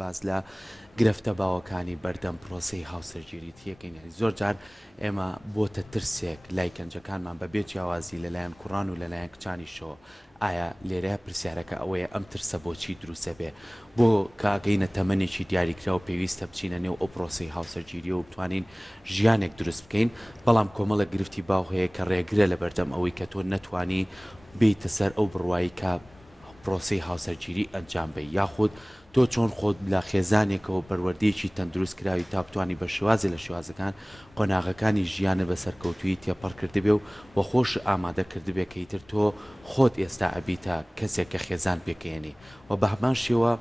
باز لە گرفتە باوەکانی بەردەم پرۆسی هاوسەرگیری تیەکەین یعنی زۆر جار ئێمە بۆتە ترسێک لای گەنجەکانمان بەبێ جیاوازی لەلایەن کوڕان و لەلایەن کچانی شۆ ئایا لێرەیە پرسیارەکە ئەوەیە ئەم ترسە بۆچی دروستە بێ بۆ کاگەینە تەمەنێکی دیاریکرا و پێویستە بچینە نێو ئەو پرۆسی هاوسەرگیری و بتوانین ژیانێک دروست بکەین بەڵام کۆمەڵە گرفتی باو هەیە کە ڕێگرە لە بەردەم ئەوەی کە تۆ نەتوانی بیتە سەر ئەو بڕوایی کە پرۆسی هاوسەرگیری ئەنجام بێ یاخود تۆ چۆن خۆت لە خێزانێکەوە بەروەردەیەکی تەندروست کراوی تا بتوانانی بە شێوازی لە شێوازەکان قۆناغەکانی ژیانە بە سەرکەوتوی تێپەڕ کردبێ و بە خۆش ئامادە کردبێ کەیتر تۆ خۆت ئێستا ئەبیتە کەسێک کە خێزان پێکێنی و بە هەمان شێوە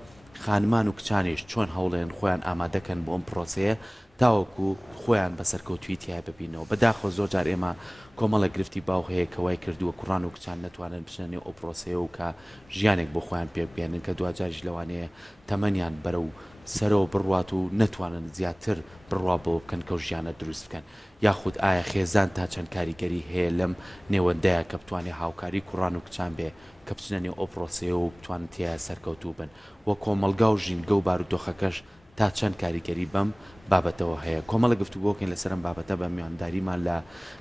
خانمان و کچانیش چۆن هەوڵێن خۆیان ئامادەکەن بۆ ئەم پرۆسەیە تاوەکو خۆیان بە سەرکەوتوی تیا ببینەوە بەداخۆ زۆر جار ئێمە کۆمەڵە گرفتی باو هەیە کەوای کردووە کوڕان و کچان نەتوانن بچنە نێو ئەو پرۆسەیە و کە ژیانێک بۆ خۆیان پێبێنن کە دوجاریش لەوانەیە تەمەنیان بەرە و سەرەوە بڕوات و نەتوانن زیاتر بڕوا بۆ بکەن کە و ژیانە دروست بکەن یاخود ئایا خێزان تا چەند کاریگەری هەیە لەم نێوەندەیە کە بتوانێت هاوکاری کوڕان و کچان بێ کە بچنە نێو ئەو پرۆسەیە و بتوانن تیا سەرکەوتوو بن وە کۆمەلگا و ژینگە و بارودۆخەکەش تا چەند کاریگەری بەم بابەتەوە هەیە کۆمەڵە گفتوگۆکەین لەسەرم بابەتە بە میوانداریمان لە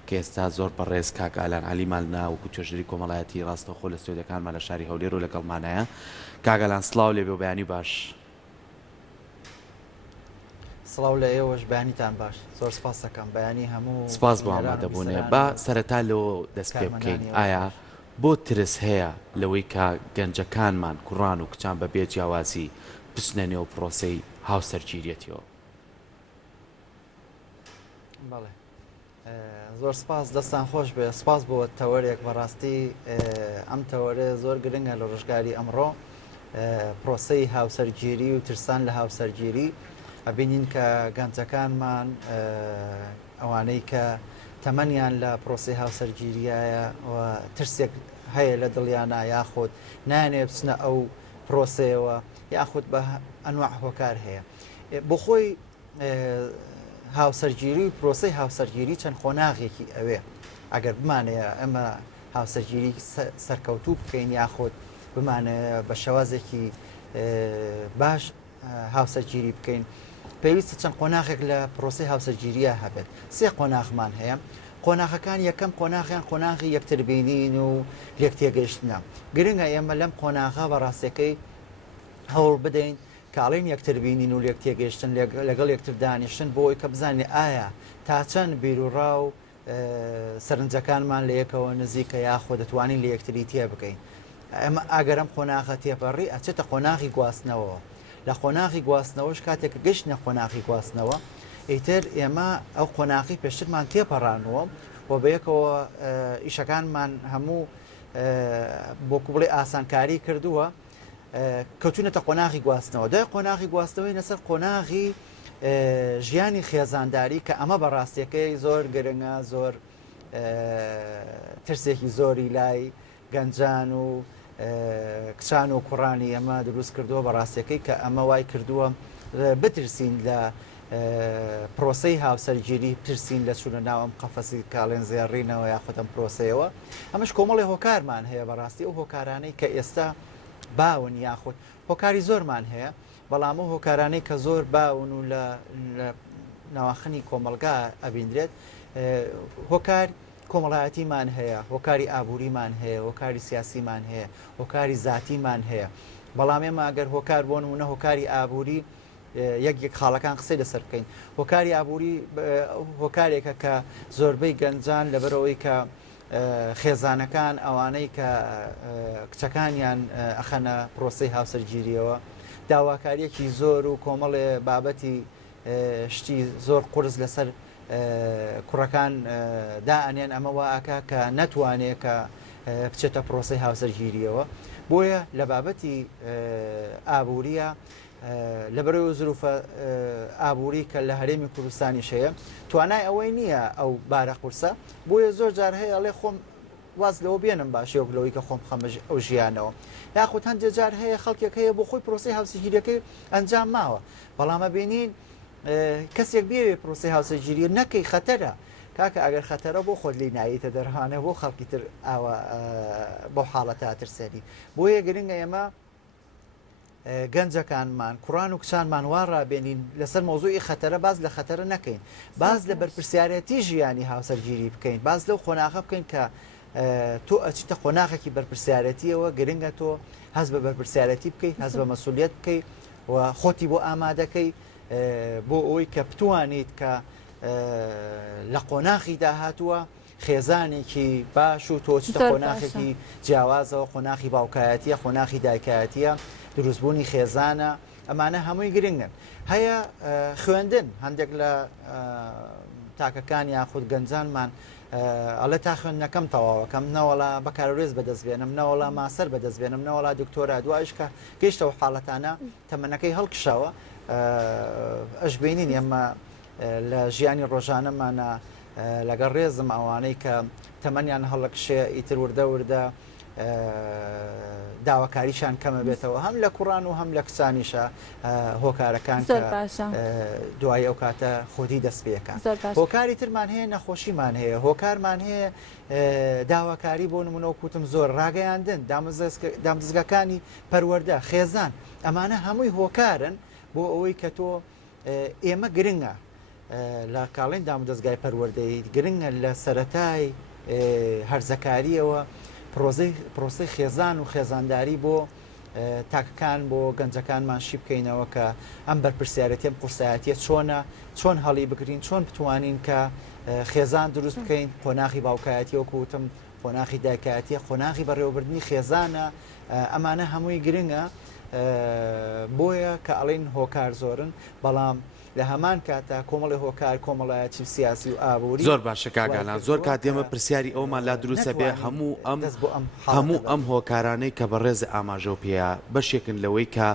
کە ئێستا زۆر بەڕێز کاگالان علیمان ناوکو توێژری کۆمەڵایەتی ڕاستەخۆ لە سوێدەکانمان لە شاری هەولێر و لەگەڵمانایە کاگەلان سڵاو لێ بێ و بەیانی باش سڵاو لە ئێوەش بەیانیتان باش زۆر سپاس دەکەم بەیانی هەموو سپاس بۆ ئامادەبوونێ با سەرەتا لەوە دەست پێ بکەین ئایا بۆ ترس هەیە لەوەی کە گەنجەکانمان کوڕان و کچان بەبێ جیاوازی بچنە نێو پرۆسەی هاوسەرگیریەتیەوە بەڵێ زۆر سپاس دەستان خۆش بێ سپاس بۆ تەوەرێک بەڕاستی ئەم تەوەرە زۆر گرنگە لە ڕۆژگاری ئەمڕۆ پرۆسەی هاوسەرگیری و ترسان لە هاوسەرگیری ئەبینین کە گەنجەکانمان ئەوانەی کە تەمەنیان لە پرۆسی هاوسەرگیریایە و ترسێک هەیە لە دڵیانە یاخود نانێ بچنە ئەو پرۆسەیەوە یاخود بە ئەنواع هۆکار هەیە بۆ خۆی هاوسەرگیری و پرۆسەی هاوسەرگیری چەند خۆناغێکی ئەوێ ئەگەر بمانەیە ئەمە هاوسەرگیری سەرکەوتوو بکەین یاخود بمانە بە شێوازێکی باش هاوسەرگیری بکەین پێویستە چەند قۆناغێک لە پرۆسی هاوسەرگیریە هەبێت سێ قۆناغمان هەیە قۆناغەکان یەکەم قۆناغیان قۆناغی یەکتربینین و لێک تێگەیشتنە گرنگە ئێمە لەم قۆناغا بەڕاستیەکەی هەوڵ بدەین کاڵین یەکتربینین و لێک تێگەیشتن لەگەڵ یەکتر دانیشتن بۆ ئەوی کە بزانێ ئایا تا چەند بیرروڕا و سەرنجەکانمان لە یەکەوە نزیکە یاخۆ دەتوانین لە یەکتری تێ بکەین ئەمە ئاگەرم قۆناغە تێپەڕی ئەچێتە قۆناغی گواستنەوە لە قۆناغی گواستنەوەش کاتێک گەشتە قۆناغی گواستنەوە ئیتر ئێمە ئەو قۆناغی پێشترمان تێپەڕانەوە و بەیەکەوە ئیشەکانمان هەموو بۆکو بڵێ ئاسانکاری کردووە کەوتونەتە قۆناغی گواستنەوە دوای قۆناغی گواستنەوەی لەسەر قۆناغی ژیانی خێزانداری کە ئەمە بەڕاستیەکەی زۆر گرنگە زۆر ترسێکی زۆری لای گەنجان و کچان و کوڕانی ئەمە دروست کردووە بەڕاستیەکەی کە ئەمە وای کردووە بترسین لە پرۆسەی هاوسەرگیری بترسین لە چوونە ناو ئەم قەفەسی کاڵێن زێڕینەوە یاخود ئەم پرۆسەیەوە ئەمەش کۆمەڵی هۆکارمان هەیە بەڕاستی ئەو هۆکارانەی کە ئێستا باون یاخود هۆکاری زۆرمان هەیە بەڵام ئەو هۆکارانەی کە زۆر باون و لە ناواخنی کۆمەلگا ئەبیندرێت هۆکار کۆمەڵایەتیمان هەیە هۆکاری ئابووریمان هەیە هۆکاری سیاسیمان هەیە هۆکاری زاتیمان هەیە بەڵام ئێمە ئەگەر هۆکار بۆ نمونە هۆکاری ئابووری یەک خاڵەکان قسەی لەسەر بکەین هۆکاری ئابووری هۆکارێکە کە زۆربەی گەنجان لەبەرەوەی کە خێزانەکان ئەوانەی کە کچەکانیان ئەخەنە پرۆسەی هاوسەرگیریەوە داواکاریەکی زۆر و کۆمەڵێ بابەتی شتی زۆر قورس لەسەر کوڕەکان دائەنێن ئەمەوە ئاکا کە نەتوانێت کە بچێتە پرۆسەی هاوسەرگیریەوە بۆیە لە بابەتی ئابووریە لەبەرەوەی زروفە ئابووری کە لە هەرێمی کوردستانی شەیە توانای ئەوەی نییە ئەو بارە قورسە بۆیە زۆر جار هەیە ئەڵێ خۆم واز لەوە بێنم باشەوە لەوەی کە خۆم خەمە ئەو ژیانەوە یاخود هەندێک جار هەیە خەڵکێک هەیە بۆ خۆی پرۆسی هاوسەرگیریەکەی ئەنجام ماوە بەڵامە بینین کەسێک بێوێ پرۆسی هاوسەرگیری نەکەی خەتەرە کاکە ئەگەر خەتەرە بۆ خۆت لی ناییتە دەرهانە بۆ خەڵکی تر ئاوە بۆ حاڵەتە ترسێنی بۆیە گرنگە ئێمە گەنجەکانمان کوڕان و کچانمان وا ڕابێنین لەسەر مۆزوعی خەتەرە باز لە خەتەرە نەکەین باز لە بەرپرسیارەتی ژیانی هاوسەرگیری بکەین باز لەو خۆناغە بکەین کە تۆ ئەچیتە خۆناغێکی بەرپرسیارەتیەوە گرنگە تۆ هەز بە بەرپرسیارەتی بکەیت هەز بە مەسئولیت بکەیت و خۆتی بۆ ئامادەکەی بۆ ئەوەی کە بتوانیت کە لە قۆناغی داهاتووە خێزانێکی باش و تۆچتە خۆناغێکی جیاوازەوە خۆناغی باوکایەتیە خۆناغی دایکایەتیە دروستبوونی خێزانە ئەمانە هەمووی گرنگن هەیە خوێندن هەندێک لە تاکەکان یاخود گەنجانمان ئەڵێ تا خوێندنەکەم تەواوەکەم نەوەڵا بەکارڕێز بەدەستبێنم نەوەڵا ماسەر بەدەستبێنم نەوەڵا دکتۆرا دوایش کە گەیشتەوە حاڵەتانە تەمەنەکەی هەڵکشاوە ئەش بینین ئێمە لە ژیانی ڕۆژانەمانە لەگەڵ ڕێزم ئەوانەی کە تەمەنیان هەڵەکشێ ئیتر وردە وردە داواکاریشان کەمە بێتەوە هەم لە کوڕان و هەم لە کچانیشە هۆکارەکان دوای ئەو کاتە خۆدی دەست پێەکان هۆکاری ترمان هەیە نەخۆشیمان هەیە هۆکارمان هەیە داواکاری بۆ نمونەوە کوتم زۆر ڕاگەیاندن دامدزگەکانی پەروەردە خێزان ئەمانە هەمووی هۆکارن بۆ ئەوەی کە تۆ ئێمە گرنگە لە کاڵین دامدەستگای پەروەردەی گرنگە لە سەرەتای هەرزەکاریەوە پرۆسی خێزان و خێزانداری بۆ تاکەکان بۆ گەنجەکانمان شی بکەینەوە کە ئەم بەرپرسیارەتیم قورسایەتیە چۆن هەڵی بگرین چۆن بتوانین کە خێزان دروست بکەین خۆناغی باوکایەتی وەکوتم خۆناغی دایکایەتیە خۆناغی بەڕێوەبردننی خێزانە ئەمانە هەمووی گرنگە بۆیە کە ئەڵین هۆکار زۆرن بەڵام لە هەمان کاتە کۆمەڵی هۆکار کۆمەڵایەتی سیاسی و ئابووری زۆر باشە کاگالان زۆر کات ئێمە پرسیاری ئەومان لا دروستە بێ هەموو ئەم هۆکارانەی کە بەڕێز ئاماژە و پێەیە بەشێکن لەوەی کە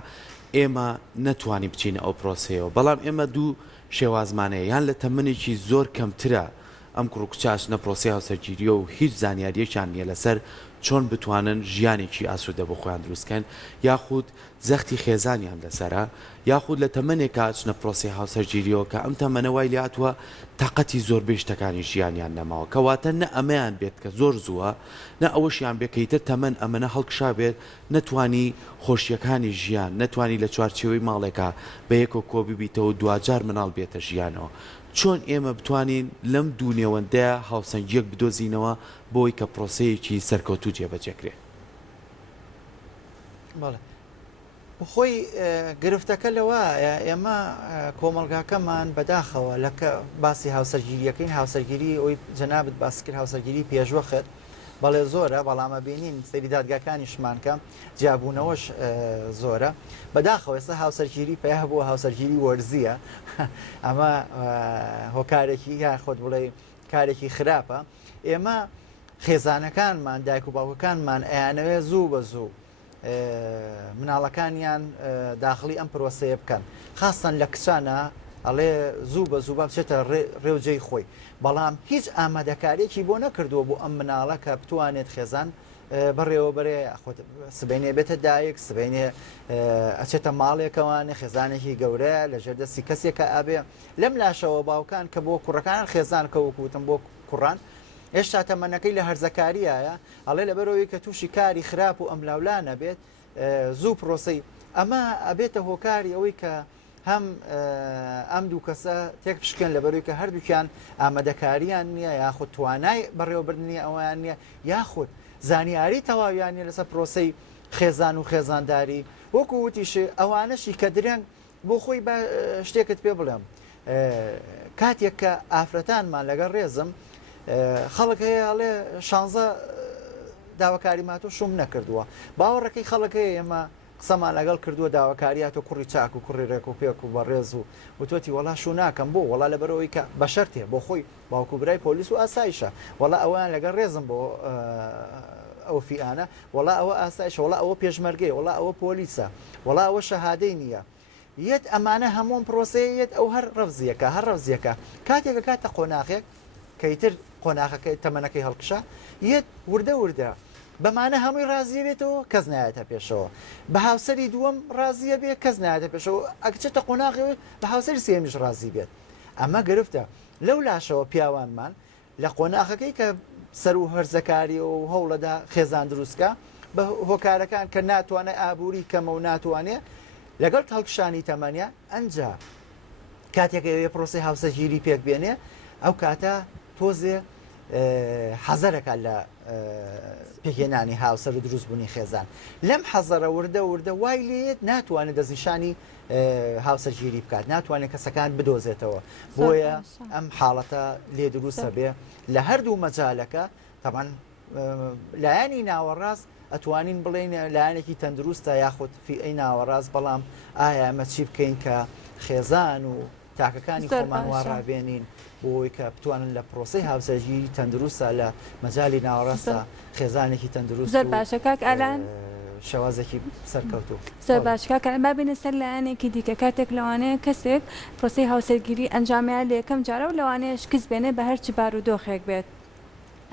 ئێمە نەتوانی بچینە ئەو پرۆسەیەوە بەڵام ئێمە دوو شێوازمانەیە یان لە تەمەنێکی زۆر کەمترە ئەم کوڕ و کچاش نە پرۆسی هاوسەرگیریە و هیچ زانیاریەکیان نییە لەسەر چۆن بتوانن ژیانێکی ئاسوودە بۆ خۆیان دروستکەن یاخود زەختی خێزانیان لەسرە یاخود لە تەمەنێک کاچنە پرۆسی هاوسەرگیریەوە کە ئەم تەمەنەوەی لاتوە تااقەتی زۆربەی شتەکانی ژیانیان نەماوە کەواتە نە ئەمەیان بێت کە زۆر زووە نە ئەوەشیان بێکەیتر تەمەەن ئەمەە هەڵکشا بێت نەتوانی خۆشیەکانی ژیان نەتوانی لە چوارچێوەی ماڵێکە بە یەک و کۆبی بیتەوە دوجار مناڵ بێتە ژیانەوە چۆن ئێمە بتوانین لەم دوونێوەندەیە هاوسەنگیەک بدۆزینەوە بۆی کە پرۆسەیەکی سەرکەوتوو جێبەجێکرێت خۆی گرفتەکە لەوە ئێمە کۆمەلگاکەمان بەداخەوە لە باسی هاوسەرگیریەکەین هاوسەرگیری ئەوی جەنابەت باسکرد هاوسەرگیری پێشوەخت بەڵێ زۆرە بەڵامە بینین سەری دادگاکانیشمانکە جیابوونەوەش زۆرە بەداخەوە ئێستا هاوسەرگیری پێ بووە هاوسەرگیری وەرزیە ئەمە هۆکارێکی یا خۆت بڵێ کارێکی خراپە ئێمە خێزانەکانمان دایک و باوکەکانمان ئەیانەوێ زوو بە زوو مناڵەکانیان داخلی ئەم پرۆسەیە بکەن خاستن لە کچانە ئەڵێ زوو بە زوو بچێتە ڕێوجەی خۆی بەڵام هیچ ئامادەکارێکی بۆ نەکردووە بۆ ئەم مناڵە کە بتوانێت خێزان بەڕێوەبەرێ سبینێ بێتە دایک سبینێ ئەچێتە ماڵێکەوانە خێزانێکی گەورەیە لە ژێردەستی کەسێکە ئابێ لەم لاشەوە باوکان کە بۆ کوڕەکان خێزان کەوەکوتم بۆ کوڕان هێشتا تەمەنەکەی لە هەرزەکاریایە ئەڵێ لەبەرەوەی کە تووشی کاری خراپ و ئەملاولانە بێت زوو پرۆسی ئەمە ئەبێتە هۆکاری ئەوەی کە هەم ئەم دوو کەسە تێک پشکن لەبەرەوەی کە هەردووکیان ئامادەکاریان نییە یاخود توانای بەڕێوەبردننی ئەویان نییە یاخود زانیاری تەواویانی لەسەر پرۆسەی خێزان و خێزانداری وەکو وتیشێ ئەوانەشی کە درێن بۆ خۆی شتێکت پێ بڵێم کاتێک کە ئافرەتانمان لەگەڵ ڕێزم خەڵک هەیە ئەڵێ شانزە داواکاری ماتۆ شوم نەکردووە باوەڕەکەی خەڵک هەیە ئێمە قسەمان لەگەڵ کردووە داواکاریاتۆ کوڕی چاک و کوڕی ڕێک و پێک و بەڕێز و وتۆتی وەڵا شو ناکەم بۆ وەڵا لەبەرەوەی کە بەشەرتێ بۆ خۆی باوکو برای پۆلیس و ئاسایشە وەڵا ئەویان لەگەڵ ڕێزم بۆ ئەو فیانە وەڵا ئەوە ئاسایش وەڵا ئەوە پێشمەرگەی وەڵا ئەوە پۆلیسە وەڵا ئەوە شەهادەی نییە یەت ئەمانە هەموم پرۆسەیەت ئەو هەر ڕەفزیەکە هەر ڕەفزیەکە کاتێکە کاتە قۆناغێک کەیتر قۆناغەکەی تەمەنەکەی هەڵکشە یەت وردە وردە بەمانە هەمووی ڕازیە بێتەوە کەس نایەتە پێشەوە بە هاوسەری دووەم ڕازیە بێت کەس نایەتە پێشەوە ئەکچێتە قۆناغی بە هاوسەری سێمیش ڕازی بێت ئەمە گرفتە لەو لاشەوە پیاوانمان لە قۆناغەکەی کە سەر و هەرزەکاری و هەوڵەدا خێزان دروستکە بە هۆکارەکان کە ناتوانێت ئابووری کەمە و ناتوانێت لەگەڵ هەڵکشانی تەمەنیا ئەنجا کاتێک ئەوێ پرۆسی هاوسەرگیری پێک بێنێ ئەو کاتە تۆزێ حەزەرەکە لە پێکێنانی هاوسەر و دروستبوونی خێزان لەم حەزەرە وردە وای لێت ناتوانێت دەستنیشانی هاوسەرگیری بکات ناتوانێت کەسەکان بدۆزێتەوە بۆیە ئەم حاڵەتە لێ دروستە بێ لە هەردوو مەجالەکە تەمان لایانی ناوەڕاست ئەتوانین بڵێن لایەنێکی تەندروستە یاخود فی ناوەڕاست بەڵام ئایا ئەمە چی بکەین کە خێزان و تاکەکانی خۆمان وارابێنین بۆی کە بتوانن لە پرۆسی هاوسەرگیری تەندروستە لە مەجای ناوەڕاستە خێزانێکی تەندروست زۆر باشە کاک ئالان شێوازێکی سەرکەوتو زۆر باش کاک ئالان با بینە سەر لایەنێکی دیکە کاتێک لەوانەیە کەسێک پرۆسی هاوسەرگیری ئەنجامیان لە یەکەم جارە و لەوانەیە شکست بێنێ بە هەرچی بارودۆخێک بێت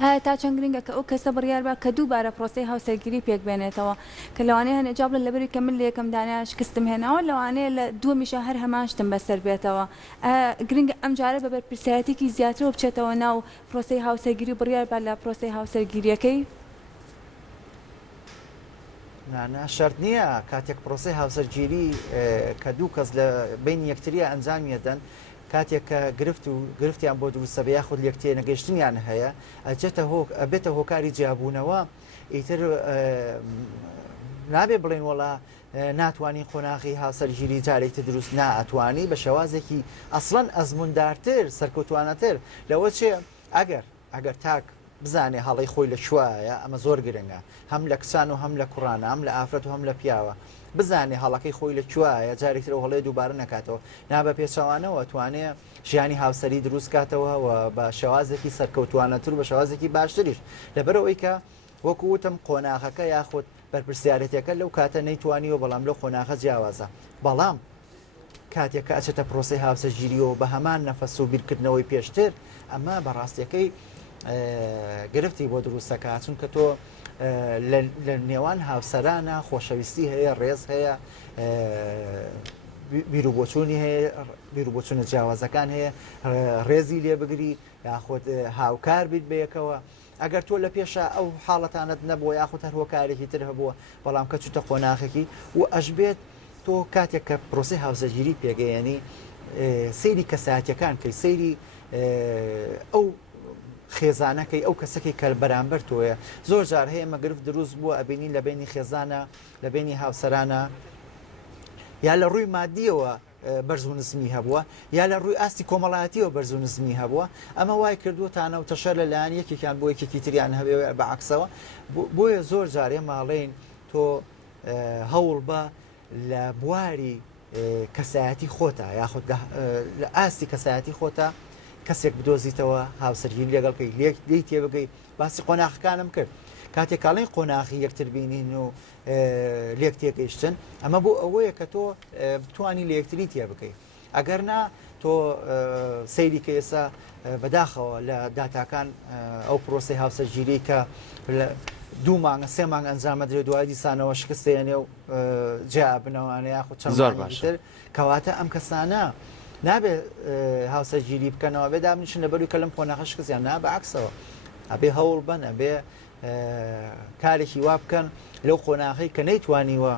تا چەند گرنگە کە ئەو کەسە بڕیار بە کە دووبارە پرۆسی هاوسەرگیری پێک بێنێتەوە کە لەوانەیە هەنێ جاب لە لەبەری کە من لە یەکەم دانیا شکستم هێناوە لەوانەیە لە دووەمیشە هەر هەماشتم بەسەر بێتەوە گرنگە ئەم جارە بە بەرپرسایەتێکی زیاترەوە بچێتەوە ناو پرۆسی هاوسەرگیری بڕیار بە لە پرۆسی هاوسەرگیریەکەی نانە شەرت نییە کاتێک پرۆسی هاوسەرگیری کە دوو کەس لە بین یەکتریە ئەنجامیەدەن کاتێک کە گرفتیان بۆ دروستە بە یاخود لەکتێ نەگەشتنیان هەیە ئەبێتە هۆکاری جیابوونەوە ئیتر نابێ بڵێن وڵا ناتوانین قۆناغی هاوسەرگیری جارێکتە دروست نائەتوانی بە شێوازێکی ئەسڵەن ئەزموندارتر سەرکەوتوانەتر لەوە چێ ئەگەر تاک بزانێ هەڵی خۆی لە شوایە ئەمە زۆر گرنگە هەم لە کچان و هەم لە کوڕانە هەم لە ئافرەت و هەم لە پیاوە بزانێ هەڵەکەی خۆی لە کوایە جارێکتر و هەڵەیە دووبارە نکاتەوە نابە پێچەوانەوە توانێت ژیانی هاوسەری دروست کاتەوە و بە شێوازێکی سەرکەوتوانەتر و بە شێوازێکی باشتریش لەبەرەوەی کە وەکو وتم قۆناغەکە یاخود بەرپرسیارەتەکە لەو کاتە نەیتوانیوە بەڵام لەو قۆناغە جیاوازە بەڵام کاتێک کە ئەچێتە پرۆسی هاوسەرگیریەوە بە هەمان نەفەس و بیرکردنەوەی پێشتر ئەمە بەڕاستیەکەی گرفتی بۆ دروستەکە چونکە تۆ لە نێوان هاوسەرانە خۆشەویستی هەیە ڕێز هەیە بیرروبۆچوونی هەیە بیرروبۆچوونە جیاوازەکان هەیە ڕێزی لێ بگری یاخود هاوکار بیت بەیەکەوە ئەگەر تۆ لە پێشە ئەو حاڵەتانت نەبووە یاخود هەر هۆکارێکی تر هەبووە بەڵام کە چوتە قۆناغێکی و ئەشبێت تۆ کاتێک کە پرۆسی هاوسەرگیری پێگەیەنی سەیری کەساتیەکان کەی سەیری ئەو خێزانەکەی ئەو کەسەکەی کە بەرامبەر تۆیە زۆر جار هەیە مەگرفت دروست بووە ئەبینی لە بینی خێزانە لە بینی هاوسەرانە یا لە ڕووی مادیەوە بەرز و نزمی هەبووە یا لە ڕووی ئاستی کۆمەڵایەتیەوە بەرز و نزمی هەبووە ئەمە وای کردوتانە و تەشەر لەلایەن یەکێکیان بۆ یەکێکی تریان هەبێ بەعکسەوە بۆیە زۆر جارێ ماڵێن تۆ هەوڵ بە لە بواری کەسایەتی خۆتە یاخود لە ئاستی کەسایەتی خۆتە کەسێک بدۆزیتەوە هاوسەرگیری لەگەڵکەی لێی تێبگەی باسی قۆناغەکانم کرد کاتێک کاڵین قۆناغی یەکتر بینین و لێک تێگەیشتن ئەمە بۆ ئەوەیە کە تۆ بتوانی لە یەکتری تێ بکەیت ئەگەر نا تۆ سەیری کە ئێستا بەداخەوە لە داتاکان ئەو پرۆسی هاوسەرگیری کە دوو مانگە سێ مانگ ئەنجامە درێ دوای دیسانەوە شکستێنێ و جیا بنەوانە یاخود چەندتر کەواتە ئەم کەسانە نابێ هاوسەرگیری بکەنەوە بێ دابنیشن لەبەروی کە لەم قۆناغە شکستیان نا بەعکسەوە ئەبێ هەوڵ بن ئەبێ کارێکی وا بکەن لەو قۆناغی کە نەیتوانیوە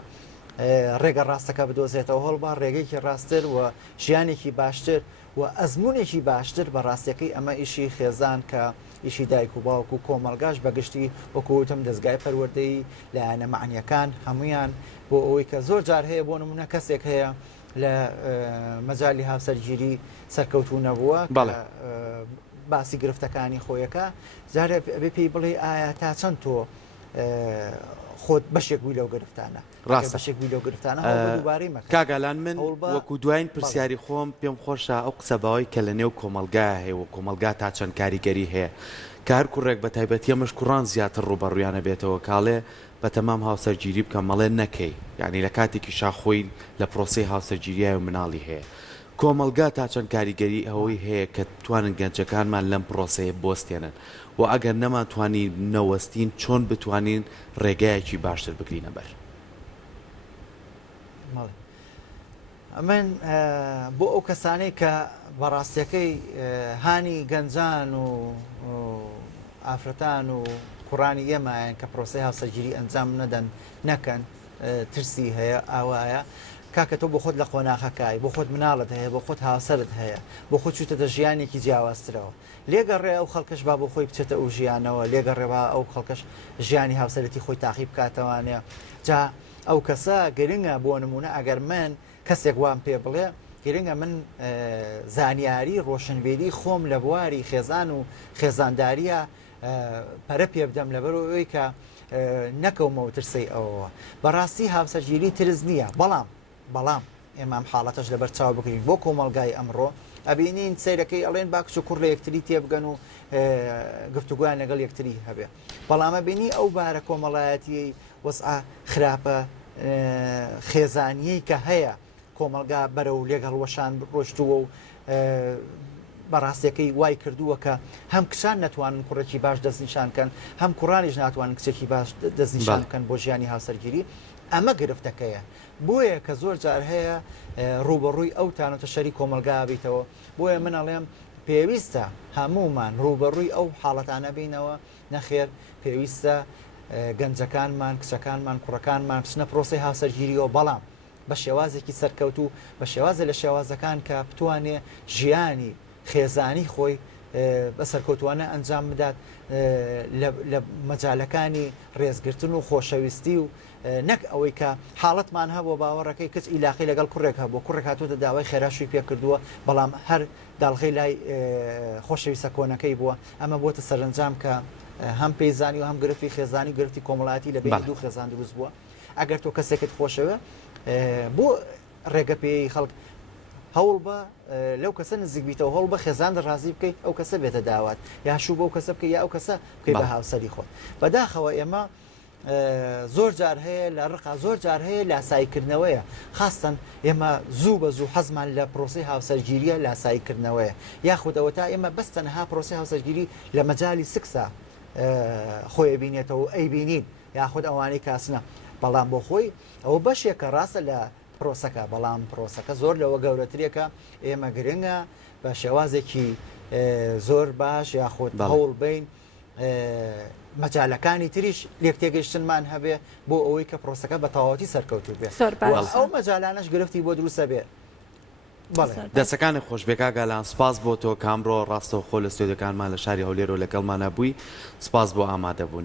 ڕێگە ڕاستەکە بدۆزێتەوە هەڵبا ڕێگەیەکی ڕاستتر و ژیانێکی باشتر و ئەزمونێکی باشتر بە ڕاستیەکەی ئەمە ئیشی خێزان کە ئیشی دایک و باوک و کۆمەلگاش بەگشتی وەکوتم دەستگای پەروەردەی لایەنە معنیەکان هەمویان بۆ ئەوەی کە زۆر جار هەیە بۆ نمونە کەسێک هەیە لە مەجای هاوسەرگیری سەرکەوتوو نەبووە باسی گرفتەکانی خۆیەکە جارێ ئەبێ پێی بڵێ ئایا تا چەند تۆ خۆت بەشێک بووی لەو گرفتانە ڕاستە بەشێک بووی لەو گرفتانە دووبارەی مەکە کاگالان من وەکو دوایین پرسیاری خۆم پێم خۆشە ئەو قسەباوی کە لە نێو کۆمەلگا هەیە و کۆمەلگا تا چەند کاریگەری هەیە کە هەر کوڕێک بە تایبەتی ئەمەش کوڕان زیاتر ڕوبەڕوویانە بێتەوە کاڵێ بە تەمام هاوسەرگیری بکەم مەڵێ نەکەی یعنی لە کاتێکی شاخۆی لە پرۆسی هاوسەرگیریای و مناڵی هەیە کۆمەلگا تا چەند کاریگەری ئەوەی هەیە کە توانن گەنجەکانمان لەم پرۆسەیە بۆستێنن و ئەگەر نەماتوانی نەوەستین چۆن بتوانین ڕێگایەکی باشتر بگرینە بەر ئەمن بۆ ئەو کەسانەی کە بەڕاستیەکەی هانی گەنجان و ئافرەتان و کوڕانی ئێمایان کە پرۆسی هاوسەرگیری ئەنجام نەدەن نەکەن ترسی هەیە ئاوایە کاکە تۆ بۆ خۆت لە قۆناغەکای بۆ خۆت مناڵت هەیە بۆ خۆت هاوسەرت هەیە بۆ خۆت چوتە ژیانێکی جیاوازترەوە لێگەڕێ ئەو خەڵکەش با بۆ خۆی بچێتە ئەو ژیانەوە لێگەڕێەوە ئەو خەڵکەش ژیانی هاوسەرەتی خۆی تاقی بکاتەوانەیە جا ئەو کەسە گرنگە بۆ نمونە ئەگەر من کەسێک وام پێ بڵێ گرنگە من زانیاری ڕۆشنبیری خۆم لە بواری خێزان و خێزانداریە پەرە پێ بدەم لەبەرەوەی کە نەکەومەوە ترسی ئەوەوە بەڕاستی هاوسەرگیری ترس نییە بەڵام ئێمام حاڵەتەش لەبەر چاو بگرین بۆ کۆمەلگای ئەمڕۆ ئەبینین سیرەکەی ئەڵێن باکچ و کوڕ لە یەکتری تێبگەن و گفتوگویان لەگەڵ یەکتری هەبێ بەڵامە بینی ئەو بارە کۆمەڵایەتی وەسع خراپە خێزانیەی کە هەیە کۆمەلگا بەرە و لێگەڵ وەشان ڕۆشتووە و بەڕاستیەکەی وای کردووە کە هەم کچان ناتوانن کوڕێکی باش دەستنیشانکەن هەم کوڕانیش ناتوانن کچێکی باش دەستنیشان بکەن بۆ ژیانی هاوسەرگیری ئەمە گرفتەکەیە بۆیە کە زۆر جار هەیە ڕوبەڕووی ئەو تانەتە شەری کۆمەلگا بیتەوە بۆیە من ئەڵێم پێویستە هەمومان ڕوبەڕووی ئەو حاڵەتانە بینەوە نەخێر پێویستە گەنجەکانمان کچەکانمان کوڕەکانمان بچنە پرۆسی هاوسەرگیریەوە بەڵام بە شێوازێکی سەرکەوتو بە شێوازە لە شێوازەکان کە بتوانێ ژیانی خێزانی خۆی بە سەرکەوتوانە ئەنجام بدات لە مەجالەکانی ڕێزگرتن و خۆشەویستی و نەک ئەوەی کە حاڵەتمان هەبوو باوەڕەکەی کچ ئیلاقی لەگەڵ کوڕێک هەبوو کوڕێک هاتووە داوای خێراشوی پێ کردووە بەڵام هەر داڵغی لای خۆشەویستە کۆنەکەی بووە ئەمە بۆتە سەرنجام کە هەم پێیزانی و هەم گرفتی خێزانی گرفتی کۆمەڵایەتی لە بین دوو خێزان دروست بووە ئەگەر تۆ کەسێکت خۆشەوە بۆ ڕێگە پێی خەڵک هەوڵ بە لەو کەسە نزیک بیتەوە هەوڵ بە خێزان ڕازی بکەیت ئەو کەسە بێتە داوات یاشوو بۆ کەسە بکە یا ئەو کەسە بکەی بە هاوسەری خۆت بەداخەوە ئێمە زۆر جار هەیە لە ڕقا زۆر جار هەیە لاساییکردنەوەیە خاستن ئێمە زوو بە زوو حەزمان لە پرۆسی هاوسەرگیریە لاساییکردنەوەیە یاخودەوە تا ئێمە بەستەنها پرۆسی هاوسەرگیری لە مەجای سکسە خۆی بینێتەوە ئەی بینین یاخود ئەوانەی کاسنە بەڵام بۆ خۆی ئەوە بەشێکە ڕاستە لە پرۆسەکە بەڵام پرۆسەکە زۆر لەوە گەورەترێکە ئێمە گرنگە بە شێوازێکی زۆر باش یاخود هەوڵ بین مەجالەکانی تریش لێک تێگەیشتنمان هەبێ بۆ ئەوەی کە پرۆسەکە بە تەواوەتی سەرکەوتوو بێ ئەو مەجالانەش گرفتی بۆ دروستە بێ دەسەکانی خۆشبێکا گالان سپاس بۆ تۆ کامڕۆ ڕاستەوخۆ لە ستۆدیەکانمان لە شاری هەولێر و لەگەڵمانە بووی سپاس بۆ ئامادەبوون